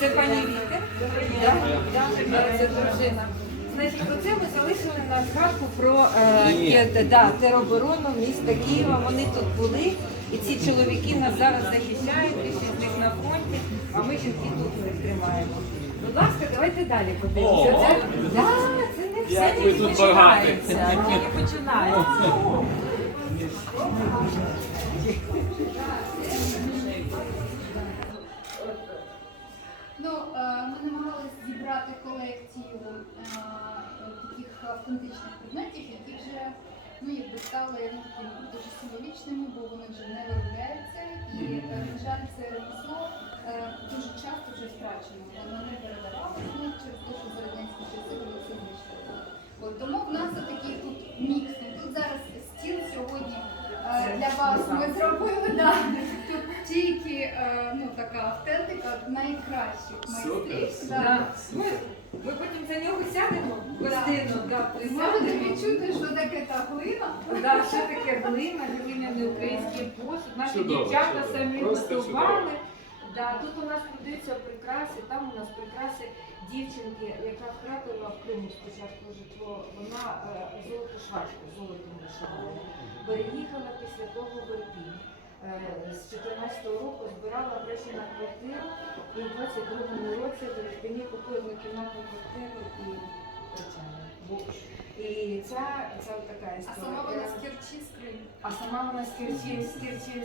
Це пані Віка. Да, Це дружина. Значить, оце ми залишили на згадку про е, да, тероборону міста Києва. Вони тут були, і ці чоловіки нас зараз захищають, більшість з них на фронті, а ми жінки тут не тримаємо. Будь ласка, давайте далі подивимося. Це, да, це не все тільки тут починається. Тільки починається. Автентичних предметів, які вже ну, якби стали ну, дуже символічними, бо вони вже не виробляються. І, е, на жаль, це ремесло е, дуже часто вже втрачено. Воно не передавалося ну, через те, що за радянські часи воно все знищили. Тому в нас такий тут мікс. Тут зараз стіл сьогодні е, для вас ми зробили. Тільки е, ну, така автентика найкращих майстрів. Супер. Да. Ми, ми потім за нього сядемо гостину, да, Можете присядемо. відчути, що таке та глина. Да, що таке глина, глиняний український посуд. Наші Чудово, дівчата чудово. самі Просто готували. Да, тут у нас продаються прикраси, там у нас прикраси дівчинки, яка втратила в Криму спочатку житло, вона е, золоту швачку, золотом вишивала. Переїхала після того в Ірпінь. Е, З 14-го року збирала гроші на квартиру і в 22-му році мені купили купила кімнатну квартиру і речами. І ця, ця така А історія. сама вона з. А сама вона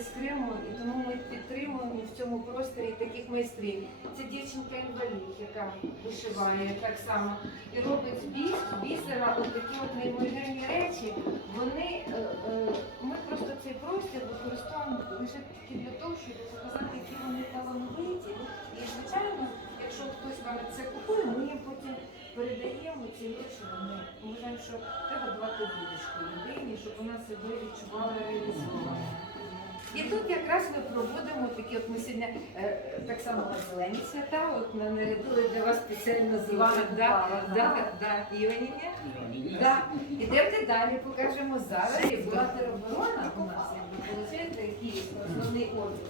з Криму, і тому ми підтримуємо в цьому просторі таких майстрів. Це дівчинка інвалід, яка вишиває так само і робить з біс, бісера от такі от неймовірні речі. Вони е, е, ми просто цей простір використовуємо лише тільки для того, щоб показати, які вони талановиті. І звичайно, якщо хтось це купує, ми їм потім передаємо ці речі. Ми вважаємо, що давати вудочку людині, щоб вона себе відчувала реалізовано. І тут якраз ми проводимо такі, от ми сьогодні е, так само на зелені свята, от ми нарядили для вас спеціально з вами, да, да, да, Іваніня. Да. Ідемте далі, покажемо зараз. І була тероборона у нас, якби виходить, який основний обід.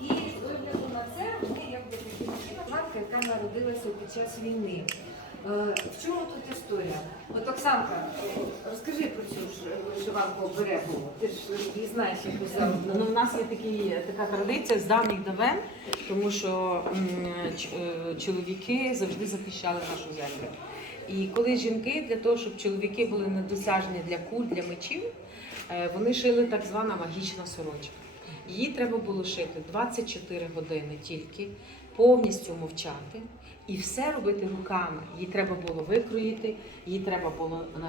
І з огляду на це ми якби таким чином матка, яка народилася під час війни. Е, В чому тут історія? От Оксанка, розкажи про цю ж вишиванку оберегу. Ти ж її знаєш, як зароблену. Ну, у нас є такі, така традиція з давніх давен, тому що е, чоловіки завжди захищали нашу землю. І коли жінки для того, щоб чоловіки були недосяжні для куль, для мечів, е, вони шили так звана магічна сорочка. Її треба було шити 24 години тільки, повністю мовчати і все робити руками. Її треба було викроїти, її треба було е,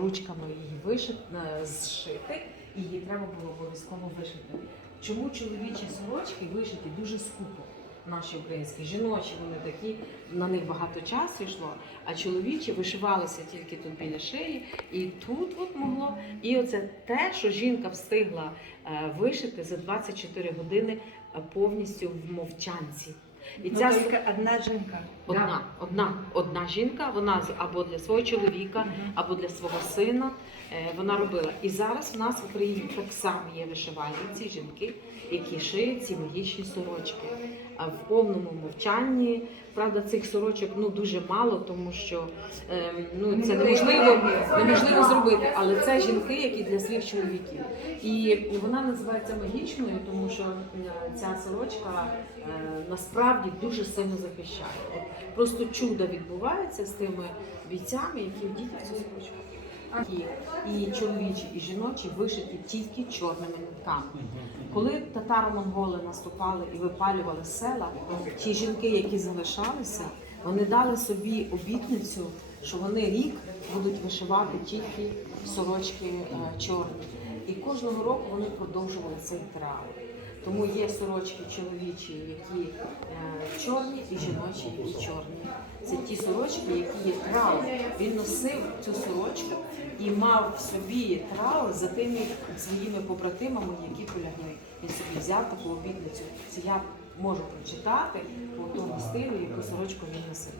ручками її вишити, е, зшити, і її треба було обов'язково вишити. Чому чоловічі сорочки вишиті дуже скупо? Наші українські жіночі, вони такі, на них багато часу йшло, а чоловічі вишивалися тільки тут біля шиї, і тут от могло. І оце те, що жінка встигла е, вишити за 24 години повністю в мовчанці. І Ну, ця тільки одна жінка. Одна, одна, одна жінка, вона з- або для свого чоловіка, або для свого сина. е, Вона робила. І зараз в нас в Україні так само є вишивальниці, жінки, які шиють ці магічні сорочки. В повному мовчанні. Правда, цих сорочок ну дуже мало, тому що ем, ну це неможливо, неможливо зробити. Але це жінки, які для своїх чоловіків. І вона називається магічною, тому що е, ця сорочка е, насправді дуже сильно захищає. Просто чудо відбувається з тими бійцями, які вдіють цю сорочку. І, чоловічі, і жіночі вишиті тільки чорними нитками. Коли татаро-монголи наступали і випалювали села, ті жінки, які залишалися, вони дали собі обітницю, що вони рік будуть вишивати тільки сорочки е, чорні. І кожного року вони продовжували цей траур. Тому є сорочки чоловічі, які е, чорні, і жіночі, і чорні. Це ті сорочки, які є траур. Він носив цю сорочку і мав в собі траур за тими своїми побратимами, які полягли. Він собі взяв таку обітницю. Це я можу прочитати по тому стилю, яку сорочку він носив.